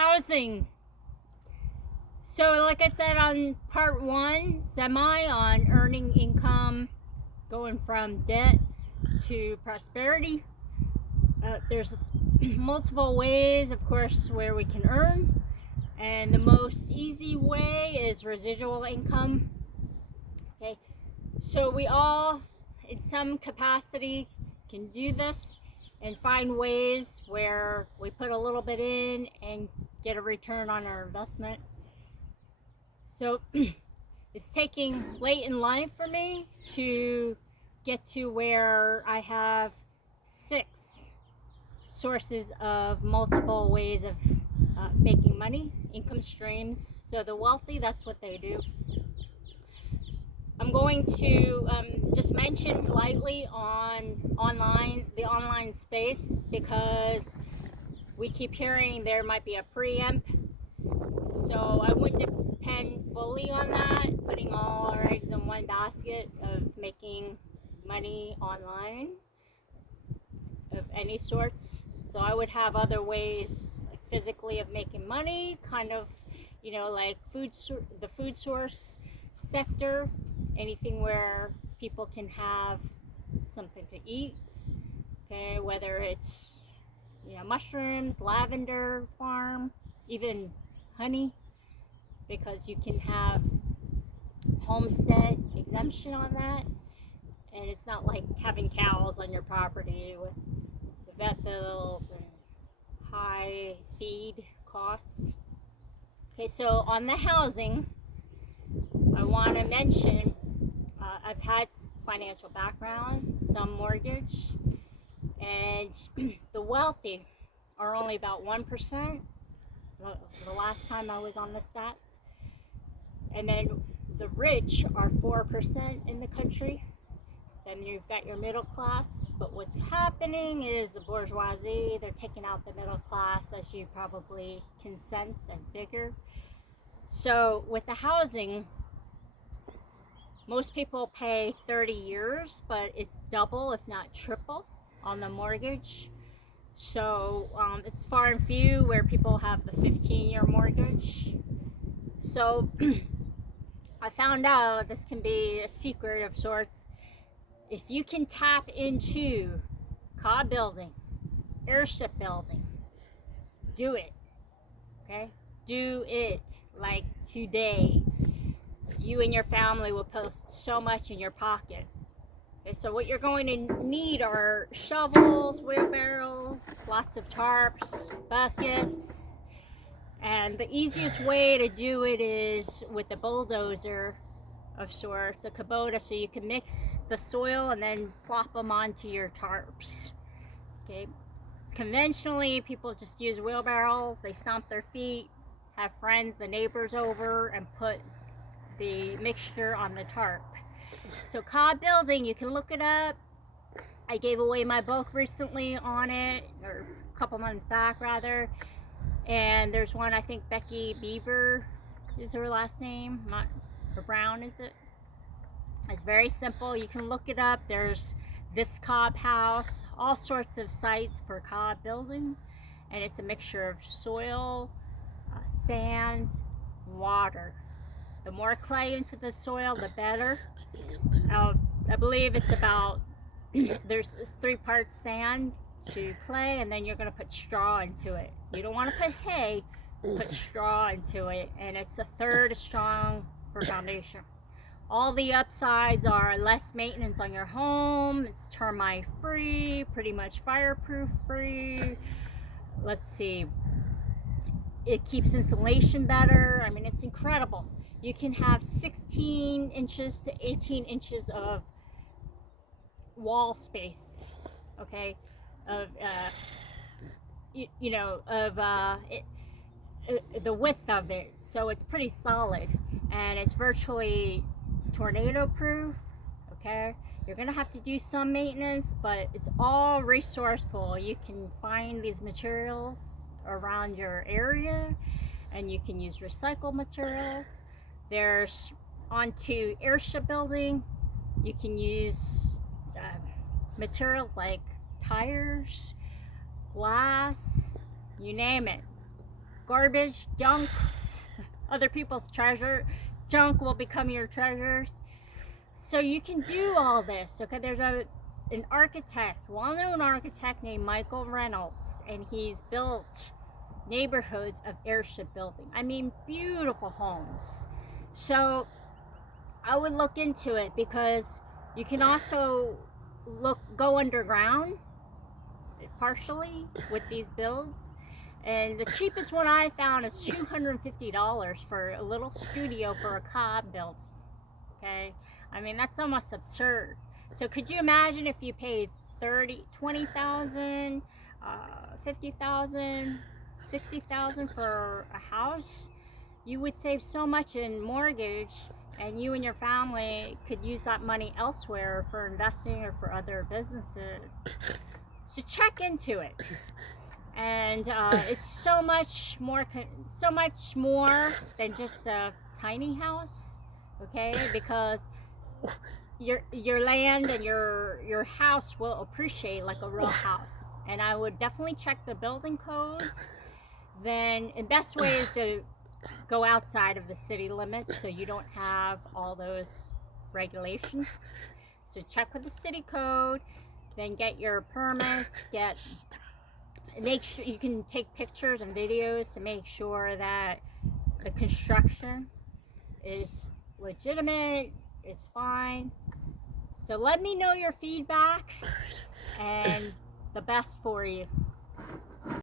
Housing. So like I said on part one, semi on earning income, going from debt to prosperity. There's multiple ways, of course, where we can earn. And the most easy way is residual income. Okay, so we all, in some capacity, can do this and find ways where we put a little bit in and get a return on our investment. So it's taking late in life for me to get to where I have 6 sources of multiple ways of making money, income streams. So the wealthy, that's what they do. I'm going to just mention lightly on the online space, because we keep hearing there might be a preempt. So I wouldn't depend fully on that, putting all our eggs in one basket of making money online of any sorts. So I would have other ways, like physically, of making money, kind of, like the food source sector, anything where people can have something to eat. Okay, whether it's mushrooms, lavender farm, even honey, because you can have homestead exemption on that, and it's not like having cows on your property with the vet bills and high feed costs. Okay, so on the housing, I want to mention I've had financial background, some mortgage, and the wealthy are only about 1%. The last time I was on the stats, and then the rich are 4% in the country. Then you've got your middle class, but what's happening is the bourgeoisie, they're taking out the middle class, as you probably can sense and figure. So with the housing, most people pay 30 years, but it's double, if not triple, on the mortgage. So it's far and few where people have the 15-year mortgage. So I found out this can be a secret of sorts. If you can tap into Cobb Building, Airship Building, do it. Okay? Do it, like today. You and your family will put so much in your pocket. Okay, so what you're going to need are shovels, wheelbarrows, lots of tarps, buckets, and the easiest way to do it is with a bulldozer of sorts, a Kubota, so you can mix the soil and then plop them onto your tarps. Okay, conventionally people just use wheelbarrows, they stomp their feet, have friends, the neighbors over, and put the mixture on the tarp. So Cobb Building, you can look it up. I gave away my book recently on it, or a couple months back rather. And there's one, I think Becky Beaver is her last name, not or Brown, is it? It's very simple. You can look it up. There's This Cobb House, all sorts of sites for Cobb Building, and it's a mixture of soil, sand, water. The more clay into the soil, the better. I believe it's about, there's 3 parts sand to clay, and then you're going to put straw into it. You don't want to put hay, put straw into it, and it's 1/3 strong for foundation. All the upsides are less maintenance on your home, it's termite free, pretty much fireproof free. Let's see, it keeps insulation better. I mean, it's incredible. You can have 16 inches to 18 inches of wall space, okay, of the width of it, so it's pretty solid, and it's virtually tornado proof. Okay, you're gonna have to do some maintenance, but it's all resourceful. You can find these materials around your area, and you can use recycled materials. There's onto Airship Building, you can use material like tires, glass, you name it. garbage, junk, other people's treasure. Junk will become your treasures. So you can do all this. Okay, there's an architect, well-known architect named Michael Reynolds, and he's built neighborhoods of airship building. I mean, beautiful homes. So I would look into it, because you can also go underground partially with these builds. And the cheapest one I found is $250 for a little studio for a cob build. Okay, I mean, that's almost absurd. So could you imagine if you paid 20,000, 50,000, 60,000 for a house? You would save so much in mortgage, and you and your family could use that money elsewhere for investing or for other businesses. So check into it. And it's so much more than just a tiny house, okay? Because your land and your house will appreciate like a real house. And I would definitely check the building codes. Then the best way is to go outside of the city limits, so you don't have all those regulations. So check with the city code, then get your permits, make sure you can take pictures and videos to make sure that the construction is legitimate, it's fine. So let me know your feedback and the best for you.